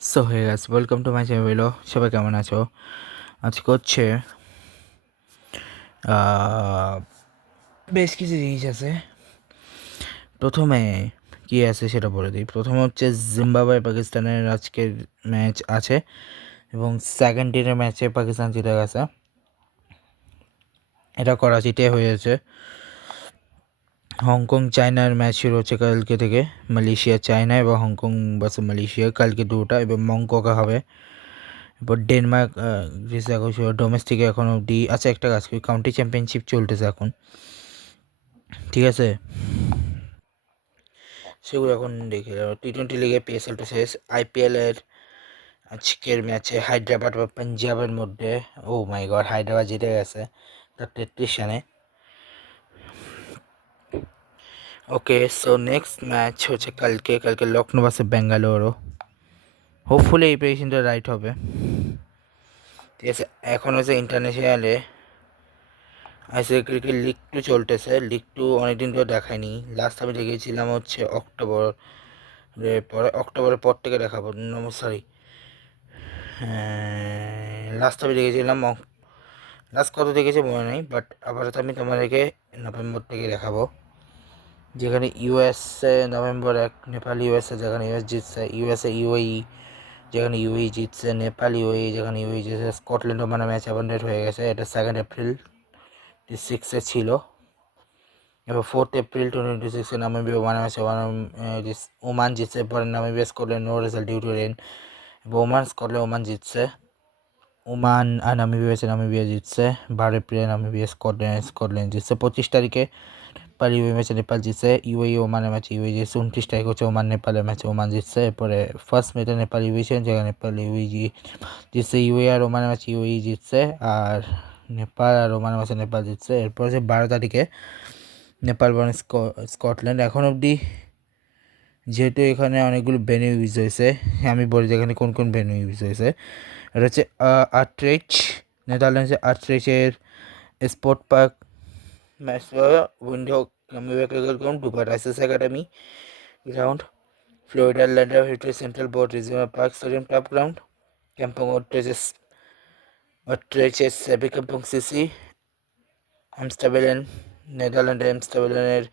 So hey guys, welcome to my channel. সবাই কেমন আছো? আজকে হচ্ছে বেশ কিছু জিনিস আছে। প্রথমে কি আছে সেটা বলে দিই। প্রথমে হচ্ছে জিম্বাবুয়ে পাকিস্তানের আজকের ম্যাচ আছে এবং সেকেন্ড দিনের ম্যাচে পাকিস্তান জিতে গেছে। এটা করাচিতে হয়েছে। হংকং চায়নার ম্যাচ শুরু হচ্ছে কালকে থেকে। মালয়েশিয়া চায়না এবং হংকং ভার্সেস মালয়েশিয়া কালকে 2টা এবং মংককে হবে। এরপর ডেনমার্ক গ্রিস এখন ডোমেস্টিকে এখন অবধি আছে। একটা কাজ করি, কাউন্টি চ্যাম্পিয়নশিপ চলতেছে এখন, ঠিক আছে? সেগুলো এখন দেখে টি-20 লিগে পিএসএল তো শেষ। আইপিএলের আজকের ম্যাচে হায়দ্রাবাদ বা পাঞ্জাবের মধ্যে, ও মাই গড, হায়দ্রাবাদ জিতে গেছে তার 33 রানে। ওকে, সো নেক্সট ম্যাচ হচ্ছে কালকে লখনৌ ভার্সেস বেঙ্গালুরু। হোপফুলি এই প্রেডিকশনটা রাইট হবে, ঠিক আছে? এখন হচ্ছে ইন্টারন্যাশনালে আইসিসি ক্রিকেট লিগ 2 চলতেছে। লিগ 2 অনেকদিন ধরে দেখায়নি। লাস্ট আমি দেখেছিলাম হচ্ছে অক্টোবরের পর থেকে দেখাবো। সরি, লাস্ট আমি দেখেছিলাম, লাস্ট কত দেখেছি মনে নেই, বাট আপাতত আমি তোমাদেরকে নভেম্বর থেকে দেখাবো। যেখানে ইউএসএ নভেম্বর 1, নেপাল ইউএসএ, যেখানে ইউএস জিতছে, ইউএসএ ইউএই যেখানে ইউএই জিতছে, নেপাল ইউএই যেখানে ইউএই জিতছে, স্কটল্যান্ড ওমানে ম্যাচ অ্যাবন্ডেড হয়ে গেছে। এটা 2 এপ্রিল 26 ছিল। এবার 4 এপ্রিল 2026 নামিবিয়া ওমান ম্যাচে ওমান জিতছে। পরে Namibia Scotland no result due to rain. এবার ওমান জিতছে। ওমান আর নামিবিয়া জিতছে। 12 এপ্রিলে নামিবিয়া স্কটল্যান্ড জিতছে। 25 তারিখে নেপাল ইউএই ম্যাচে নেপাল জিতছে। ইউএই ওমানের ম্যাচে ইউএই জিতছে। 29 তারিখ হচ্ছে ওমান নেপালের ম্যাচে ওমান জিতছে। এরপরে ফার্স্ট ম্যাচে নেপাল ইউএই ছিলেন, যেখানে নেপাল ইউএই জিতছে। ইউএই আর ওমানের ম্যাচে ইউএই জিতছে, আর নেপাল আর ওমানের ম্যাচে নেপাল জিতছে। এরপর হচ্ছে 12 তারিখে নেপাল বনাম স্কটল্যান্ড। এখন অবধি যেহেতু এখানে অনেকগুলো ভেন্যু ইউজ হয়েছে, আমি বলি এখানে কোন কোন ভেন্যু ইউজ হয়েছে। এটা হচ্ছে আট্রেচ, নেদারল্যান্ডসের আট্রেচের sport park, Windhoek cricket ground, Dubai রাইসেস একাডেমি গ্রাউন্ড, ফ্লোরিডা ল্যান্ডার heritage central board regional park stadium club ground, Kampong অট্রেচেস সেভি ক্যাম্পং সিসি, আমস্টারবেলেন, নেদারল্যান্ডের আমস্টারবেলেনের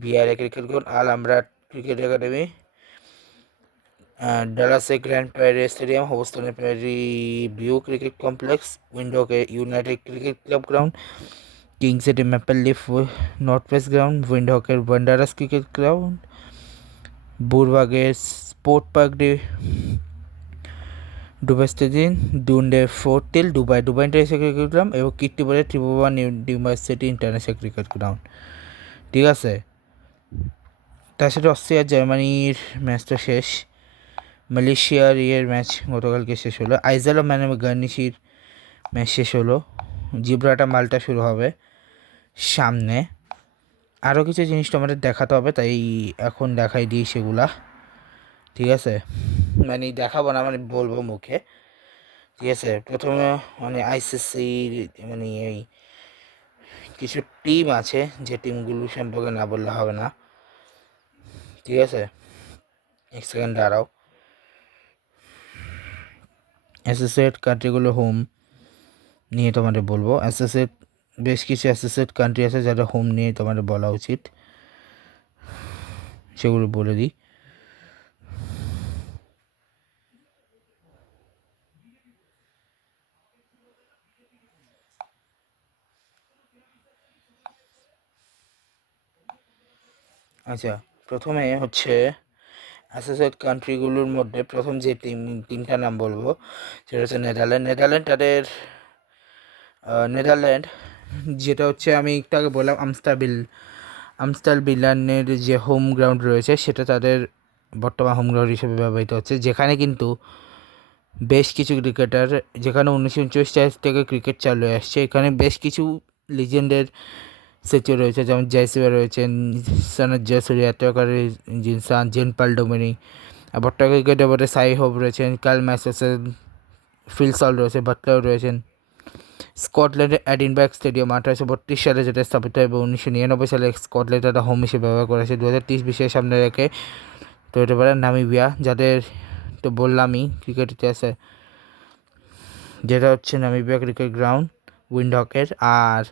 VRA cricket ground, Al Amerat cricket academy, ডালাসে গ্র্যান্ড প্রাইরি স্টেডিয়াম, হোস্টনের Prairie View cricket complex, Windhoek United cricket club ground, কিংসেটে maple leaf north west ground, উইন্ডহকের Wanderers cricket ground, বুরবাগের sport park ডে Dubai stadium, দুন্ডে ফোর্টিল Dubai international cricket ground এবং কীর্তিপুরের ত্রিভুবন university international cricket ground, ঠিক আছে? তার সাথে অস্ট্রিয়া জার্মানির ম্যাচটা শেষ। মালয়েশিয়ার ম্যাচ গতকালকে শেষ হলো। আইজাল ও গার্নিশির ম্যাচ শেষ হলো। জিব্রাটা মাল্টা শুরু হবে সামনে। আরও কিছু জিনিস তোমাদের দেখাতে হবে, তাই এখন দেখাই দিই সেগুলা, ঠিক আছে? মানে দেখাবো না, মানে বলবো মুখে, ঠিক আছে? প্রথমে মানে আইসিসির মানে এই কিছু টিম আছে, যে টিমগুলো সম্পর্কে না বললে হবে না, ঠিক আছে? এক সেকেন্ড দাঁড়াও। অ্যাসোসিয়েট কান্ট্রিগুলো হোম নিয়ে তোমাদের বলবো। বেশ কিছু অ্যাসোসিয়েট কান্ট্রি আছে যারা হোম নিয়ে তোমাদের বলা উচিত, সেগুলো বলে দিই। আচ্ছা, প্রথমে হচ্ছে অ্যাসোসিয়েট কান্ট্রিগুলোর মধ্যে প্রথম যে তিনটা নাম বলবো সেটা হচ্ছে নেদারল্যান্ড, যেটা হচ্ছে আমি একটু আগে বললাম আমস্টারবিলানের যে হোম গ্রাউন্ড রয়েছে, সেটা তাদের বর্তমান হোম গ্রাউন্ড হিসেবে ব্যবহৃত হচ্ছে। যেখানে কিন্তু বেশ কিছু ক্রিকেটার, যেখানে 1939 থেকে ক্রিকেট চালু হয়ে আসছে, এখানে বেশ কিছু লিজেন্ডের স্ট্যাচু রয়েছে, যেমন জয়সিবা রয়েছেন, সনৎ জয়সুরি, জিনসান, জেন পাল ডোমিনি। আবার ক্রিকেটের বটে সাই হোপ রয়েছেন, কার্ল ম্যাচ আছেন, ফিল সল রয়েছে, বাটলার রয়েছেন। স্কটল্যান্ডের এডিনবার্গ স্টেডিয়াম 1832 সালে যেটা স্থাপিত হয় এবং 1999 সালে স্কটল্যান্ড একটা হোম হিসেবে ব্যবহার করেছে। 2030 বিশ্বের সামনে রেখে তৈরি পারে নামিবিয়া, যাদের তো বললামই ক্রিকেট ইতিহাসে, যেটা হচ্ছে নামিবিয়া ক্রিকেট গ্রাউন্ড উইন্ডহকের, আর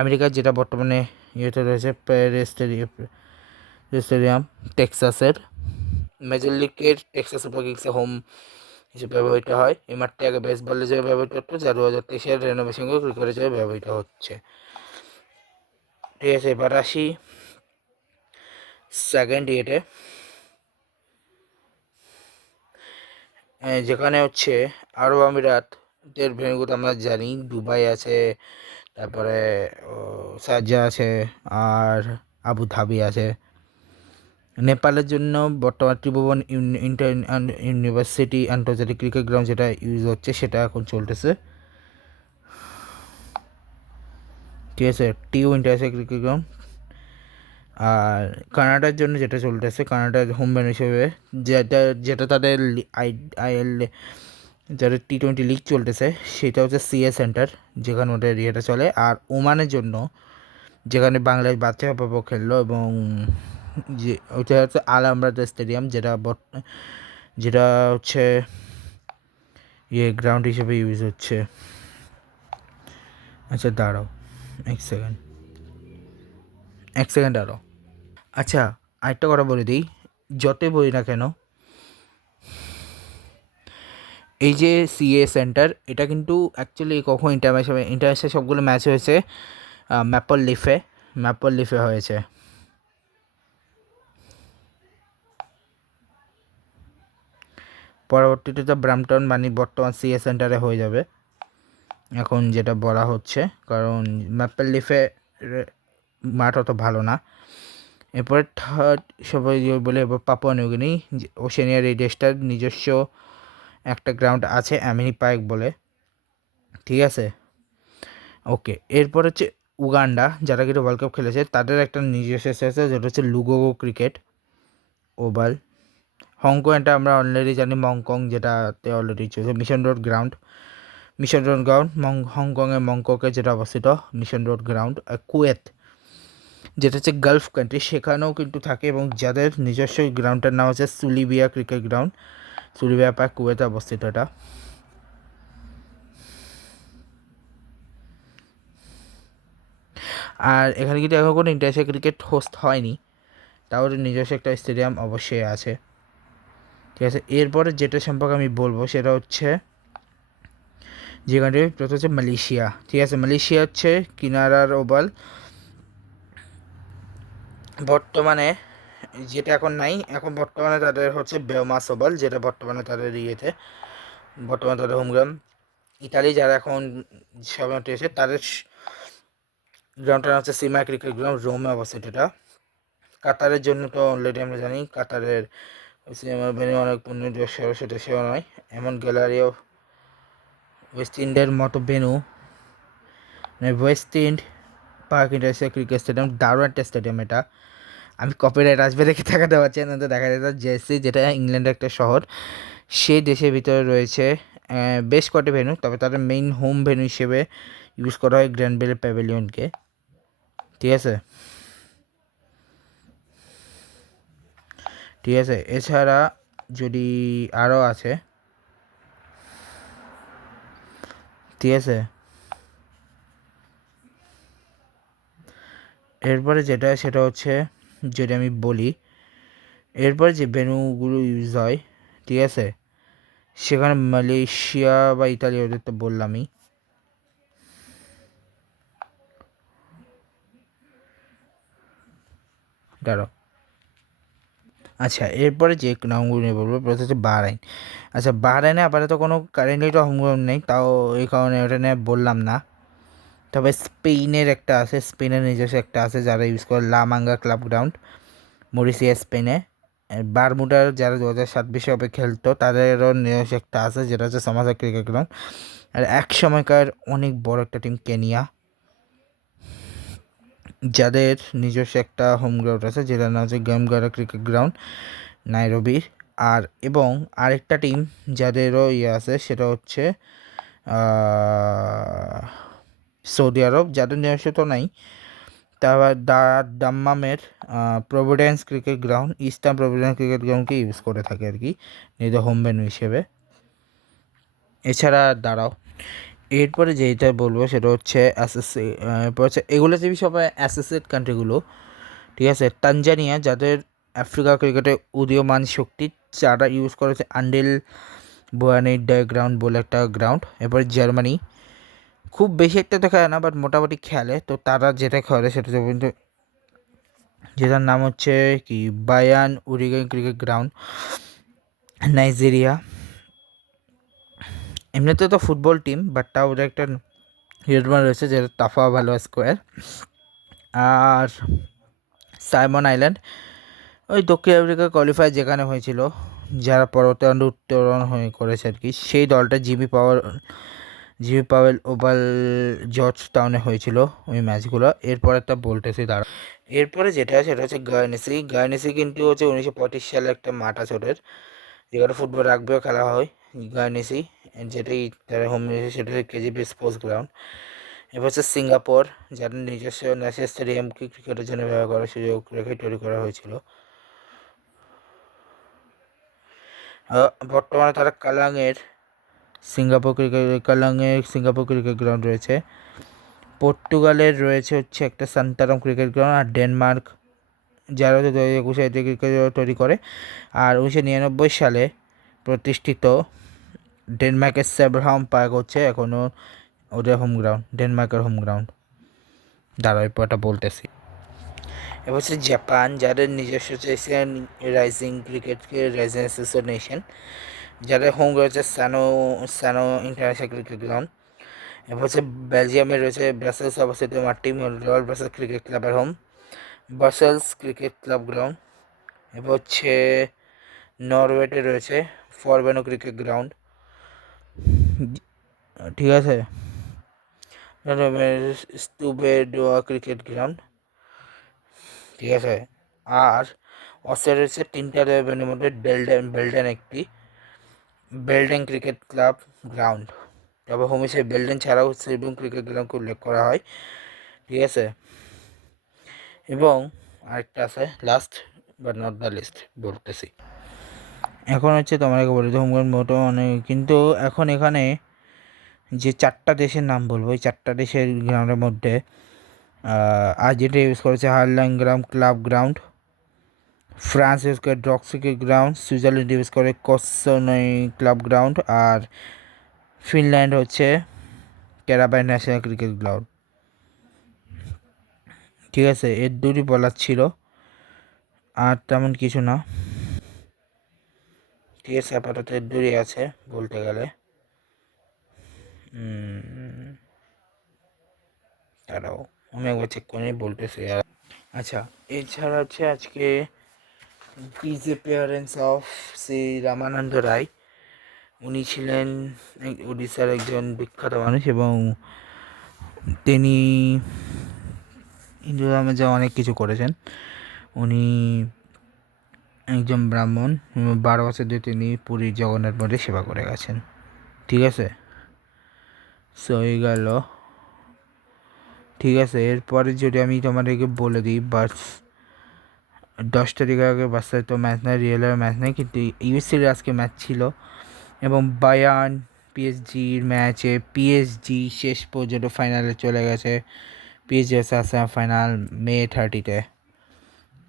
আমেরিকার যেটা বর্তমানে ইয়েতে রয়েছে প্যারেস স্টেডিয়াম টেক্সাসের। মেজর লিগের টেক্সাস সুপার কিংসের হোম হিসেবে ব্যবহৃত হয়। এই মাঠটি আগে বেসবল হিসেবে ব্যবহৃত হতো, যা 2023-এর রেনোভেশন করে ক্রিকেট হিসেবে ব্যবহৃত হচ্ছে। ঠিক আছে, এবার আসি সেকেন্ড ইয়েতে, যেখানে হচ্ছে আরব আমিরাতের ভেন্যুগুলো আমরা জানি, দুবাই আছে, তারপরে শারজা আছে, আর আবু ধাবি আছে। নেপালের জন্য বর্তমান ত্রিভুবন ইউনিভার্সিটি আন্তর্জাতিক ক্রিকেট গ্রাউন্ড যেটা ইউজ হচ্ছে সেটা এখন চলতেছে। ঠিক আছে, টিউ ইন্টারন্যাশনাল ক্রিকেট গ্রাউন্ড। আর কানাডার জন্য যেটা চলতেছে কানাডার হোম ভেন্যু হিসেবে, যেটা তাদের আইএল যাদের T20 লিগ চলতেছে সেটা হচ্ছে সিএ সেন্টার, যেখানে ওদের ইয়েটা চলে। আর ওমানের জন্য যেখানে বাংলাদেশ বাচ্চা পাবো খেললো, এবং যে ওইটা হচ্ছে আল আমরাদ স্টেডিয়াম, যেটা হচ্ছে ইয়ে গ্রাউন্ড হিসেবে ইউজ হচ্ছে। আচ্ছা দাঁড়াও এক সেকেন্ড দাঁড়াও। আচ্ছা আরেকটা কথা বলে দিই, যতই বলি না কেন, এই যে সিএ সেন্টার এটা কিন্তু অ্যাকচুয়ালি কখন ইন্টারন্যাশনাল সবগুলো ম্যাচ হয়েছে ম্যাপল লিফে হয়েছে। পরবর্তীতে তো ব্রাম্পটন বর্তমান সিএ সেন্টারে হয়ে যাবে এখন যেটা বলা হচ্ছে, কারণ ম্যাপল লিফে মাঠ অত ভালো না। এরপরে থার্ড সবাই বলে পাপুয়া নিউগিনি, ওশেনিয়ার এই দেশটার নিজস্ব একটা গ্রাউন্ড আছে অ্যামিনি পার্ক বলে। ঠিক আছে, ওকে। এরপর হচ্ছে উগান্ডা, যারা কিন্তু ওয়ার্ল্ড কাপ খেলেছে, তাদের একটা নিজস্ব আছে যেটা হচ্ছে লুগোগো ক্রিকেট ওভাল। হংকং এটা আমরা অলরেডি জানি, মংকং যেটাতে অলরেডি চলছে মিশন রোড গ্রাউন্ড হংকংয়ের মংককে যেটা অবস্থিত মিশন রোড গ্রাউন্ড। আর কুয়েত যেটা হচ্ছে গালফ কান্ট্রি, সেখানেও কিন্তু থাকে, এবং যাদের নিজস্ব গ্রাউন্ডটার নাম হচ্ছে সুলিবিয়া ক্রিকেট গ্রাউন্ড, সুলিবিয়া পার্ক, কুয়েতে অবস্থিত এটা। আর এখানে কিন্তু এখন কোনো ইন্টারন্যাশনাল ক্রিকেট হোস্ট হয়নি, তাও নিজস্ব একটা স্টেডিয়াম অবশ্যই আছে। ঠিক আছে, এরপরে যেটা সম্পর্কে আমি বলবো সেটা হচ্ছে যে কান্ট্রি, প্রথম হচ্ছে মালয়েশিয়া। ঠিক আছে, মালয়েশিয়া হচ্ছে কিনারার ওভাল, বর্তমানে যেটা এখন নাই, এখন বর্তমানে তাদের হচ্ছে বেওমাস ওভাল, যেটা বর্তমানে তাদের বর্তমানে তাদের হোম গ্রাউন্ড। ইতালি যারা এখন সবাই এসে, তাদের গ্রাউন্ডটা হচ্ছে সিমা ক্রিকেট গ্রাউন্ড, রোমে অবস্থিত এটা। কাতারের জন্য তো অলরেডি আমরা জানি, কাতারের সিনেমার ভেন্যু অনেক সেটা সেও নয়, এমন গ্যালারিও ওয়েস্ট ইন্ডিয়ার মতো ভেন্যু, মানে West ইন্ড park international cricket stadium, দারুণ একটা স্টেডিয়াম এটা। আমি কপিরাইট আসবে দেখে দেখাতে পারছি না, তো দেখা যেত জেসি, যেটা ইংল্যান্ডের একটা শহর, সেই দেশের ভিতরে রয়েছে বেশ কটি ভেন্যু, তবে তাদের মেইন হোম ভেন্যু হিসেবে ইউজ করা হয় গ্র্যান্ডবেল প্যাভিলিয়নকে। ঠিক আছে, এছাড়া যদি আরও আছে, ঠিক আছে। এরপরে যেটা সেটা হচ্ছে যদি আমি বলি, এরপরে যে ভেন্যুগুলো ইউজ হয়, ঠিক আছে, সেখানে মালয়েশিয়া বা ইতালি, ওদের তো বললামই। দাঁড়াও, আচ্ছা এরপরে যে নামগুলো নিয়ে বলবো, প্রথম হচ্ছে বাহরাইন। আচ্ছা বাহরাইনে আপাতত কোনো কারেন্টলি তো হোমগ্রাউন্ড নেই, তাও এই কারণে ওটা নিয়ে বললাম না। তবে স্পেনের একটা আছে, স্পেনের নিজস্ব একটা আছে যারা ইউজ করে, লা মাঙ্গা ক্লাব গ্রাউন্ড, মরিসিয়া স্পেনে। বারমুডার যারা 2007 বিশ্বকাপে খেলতো, তাদেরও নিজস্ব একটা আছে যেটা হচ্ছে সমাজা ক্রিকেট গ্রাউন্ড। আর এক সময়কার অনেক বড় একটা টিম কেনিয়া, যাদের নিজস্ব একটা হোম গ্রাউন্ড আছে যেটার নাম হচ্ছে গামগারা ক্রিকেট গ্রাউন্ড, নাইরোবির। আর এবং আরেকটা টিম যাদেরও ইয়ে আছে সেটা হচ্ছে সৌদি আরব, যাদের নিজস্ব তো নাই, তারপর দাম্মামের Providence cricket ground, eastern Providence cricket গ্রাউন্ডকে ইউজ করে থাকে আর কি নিজেদের হোম ভেন্যু হিসেবে। এছাড়া দাঁড়াও, এরপরে যেটা বলবো সেটা হচ্ছে এরপর হচ্ছে এগুলো যে সবাই অ্যাসোসিয়েট কান্ট্রিগুলো, ঠিক আছে। তানজানিয়া, যাদের আফ্রিকা ক্রিকেটে উদীয়মান শক্তি, যারা ইউজ করেছে আন্ডেল বোয়ানি গ্রাউন্ড বলে একটা গ্রাউন্ড। এরপর জার্মানি, খুব বেশি একটা তো খেলে না বাট মোটামুটি খেলে, তো তারা যেটা খেলে সেটা কিন্তু যেটার নাম হচ্ছে কি বায়ান উরিগান ক্রিকেট গ্রাউন্ড। নাইজেরিয়া, এমনিতে তো ফুটবল টিম বাট তাও ওদের একটা হিরোমান রয়েছে যেটা তাফা ভালো স্কোয়ার। আর সাইমন আইল্যান্ড, ওই দক্ষিণ আফ্রিকা কোয়ালিফাই যেখানে হয়েছিল, যারা পরবর্তী রাউন্ডে উত্তরণ হয়ে করেছে আর কি, সেই দলটা জিমি পাওয়েল ওভাল জর্জ টাউনে হয়েছিল ওই ম্যাচগুলো। এরপর একটা বলতেছি দাঁড়া, এরপরে যেটা সেটা হচ্ছে গার্নেসি কিন্তু হচ্ছে 1925 সালে একটা মাঠ আছে ওদের, যেখানে ফুটবল রাগবিও খেলা হয়। গার্নেসি যেটাই তারা হোম সেটা হচ্ছে কেজিপি স্পোর্টস গ্রাউন্ড। এবার হচ্ছে সিঙ্গাপুর, যাদের নিজস্ব ন্যাশনাল স্টেডিয়ামকে ক্রিকেটের জন্য ব্যবহার করার সুযোগ রেখে তৈরি করা হয়েছিল। বর্তমানে তারা কালাংয়ের সিঙ্গাপুর ক্রিকেট গ্রাউন্ড রয়েছে। পর্তুগালের রয়েছে হচ্ছে একটা সান্তারাম ক্রিকেট গ্রাউন্ড। আর ডেনমার্ক, যারা হচ্ছে 2021 সালে ক্রিকেট তৈরি করে। আর 1999 সালে প্রতিষ্ঠিত ডেনমার্কের সেভারহাম পার্ক হচ্ছে এখনও ওদের হোম গ্রাউন্ড, ডেনমার্কের হোম গ্রাউন্ড। দাঁড়াও এরপরটা বলতেছি। এবার হচ্ছে জাপান, যাদের নিজস্ব এশিয়ান রাইজিং অ্যাসোসিয়েশন, যাদের হোম রয়েছে সানো ইন্টারন্যাশনাল ক্রিকেট গ্রাউন্ড। এবার হচ্ছে বেলজিয়ামে রয়েছে ব্রাসেলস অবস্থিত মাঠটি রয়্যাল ব্রাসেলস ক্রিকেট ক্লাবের home, Brussels cricket club ground. এবার হচ্ছে নরওয়েতে রয়েছে ফরবেনো ক্রিকেট গ্রাউন্ড, ঠিক আছে। স্টুবেডোয়া ক্রিকেট গ্রাউন্ড, ঠিক আছে। আর অস্ট্রেলিয়া রয়েছে তিনটা লেভেলের মধ্যে বেলডেন একটি বেলডেন ক্রিকেট ক্লাব গ্রাউন্ড। তবে হোম হিসেবে বেলডেন ছাড়াও সিলবন ক্রিকেট গ্রাউন্ডকে উল্লেখ করা হয়, ঠিক আছে। এবং আরেকটা আছে last but not the least বলতেছি। এখন হচ্ছে তোমাকে বলি হোম গ্রাউন্ড মোটো অনেক, কিন্তু এখন এখানে যে চারটা দেশের নাম বলবো, ওই চারটা দেশের গ্রাউন্ডের মধ্যে আর্জেন্টিনা ইউজ করেছে হারলাং ক্লাব গ্রাউন্ড, ফ্রান্স ইউজ করে ড্রক্স ক্রিকেট গ্রাউন্ড, সুইজারল্যান্ড ইউজ করে কসনই ক্লাব গ্রাউন্ড, আর ফিনল্যান্ড হচ্ছে ক্যারাবাই ন্যাশনাল ক্রিকেট গ্রাউন্ড, ঠিক আছে। এর দুটি বলার ছিল, আর তেমন কিছু না, ঠিক আছে। আপাতত এর দুটি আছে বলতে গেলে। দাঁড়াও আমি একবার চেক করে বলতেছি। আচ্ছা, এছাড়া হচ্ছে আজকে ডিসঅ্যাপিয়ারেন্স অফ শ্রী রামানন্দ রায়। উনি ছিলেন উড়িষ্যার একজন বিখ্যাত মানুষ এবং তিনি হিন্দু ধর্মে যা অনেক কিছু করেছেন। উনি একজন ব্রাহ্মণ, 12 বছর ধরে তিনি পুরীর জগন্নাথ মঠে সেবা করে গেছেন, ঠিক আছে। সো এই গেল, ঠিক আছে। এরপরে যদি আমি তোমাদেরকে বলে দিই, বাস 10 তারিখের আগে বাসায় তো ম্যাচ নেই, রিয়েলের ম্যাচ নেই, কিন্তু ইউএসসির আজকে ম্যাচ ছিল এবং বায়ার্ন পিএসজির ম্যাচে পিএসজি শেষ পর্যন্ত ফাইনালে চলে গেছে। পিএসজি আছে ফাইনাল মে 30-তে।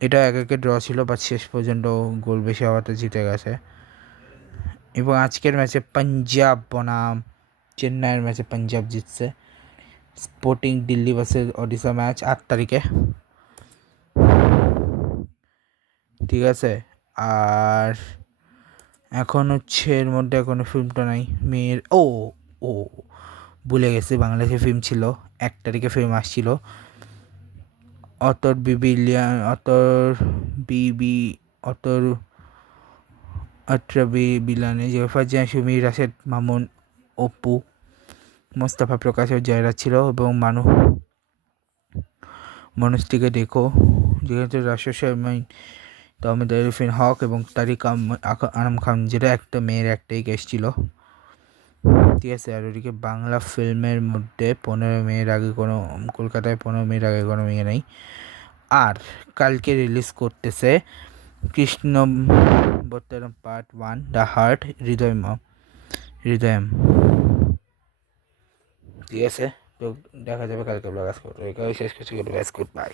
এটা এক ড্র ছিল বাট শেষ পর্যন্ত গোল বেশি হওয়াতে জিতে গেছে। এবং আজকের ম্যাচে পাঞ্জাব বনাম চেন্নাইয়ের ম্যাচে পাঞ্জাব জিতছে। Sporting Delhi versus Odisha match 8 তারিখে, ঠিক আছে। আর এখন হচ্ছে এর মধ্যে কোনো ফিল্মটা নাই মেয়ের, ও ও ভুলে গেছি, বাংলাদেশে ফিল্ম ছিল 1 তারিখে ফিল্ম আসছিল, অতর বিলানে, যে ফারজানা সুমি, রাশেদ মামুন, অপু, মোস্তফা প্রকাশের জায়গা ছিল এবং মানুষটিকে দেখো, যেহেতু রাশেদ শর্মাই, তহমিদ আরিফিন হক এবং তারিক আনাম খান, যেটা একটা মেয়ের একটাই কেস ছিল। ঠিক আছে। আর ওদিকে বাংলা ফিল্মের মধ্যে 15 মের আগে কোনো, কলকাতায় 15 মের আগে কোনো ইয়ে নেই। আর কালকে রিলিজ করতেছে কৃষ্ণবর্তনম পার্ট 1 দ্য হার্ট হৃদয়ম। ঠিক আছে, তো দেখা যাবে কালকে ব্লগ। আজকে শেষ করছি, গুড বাই।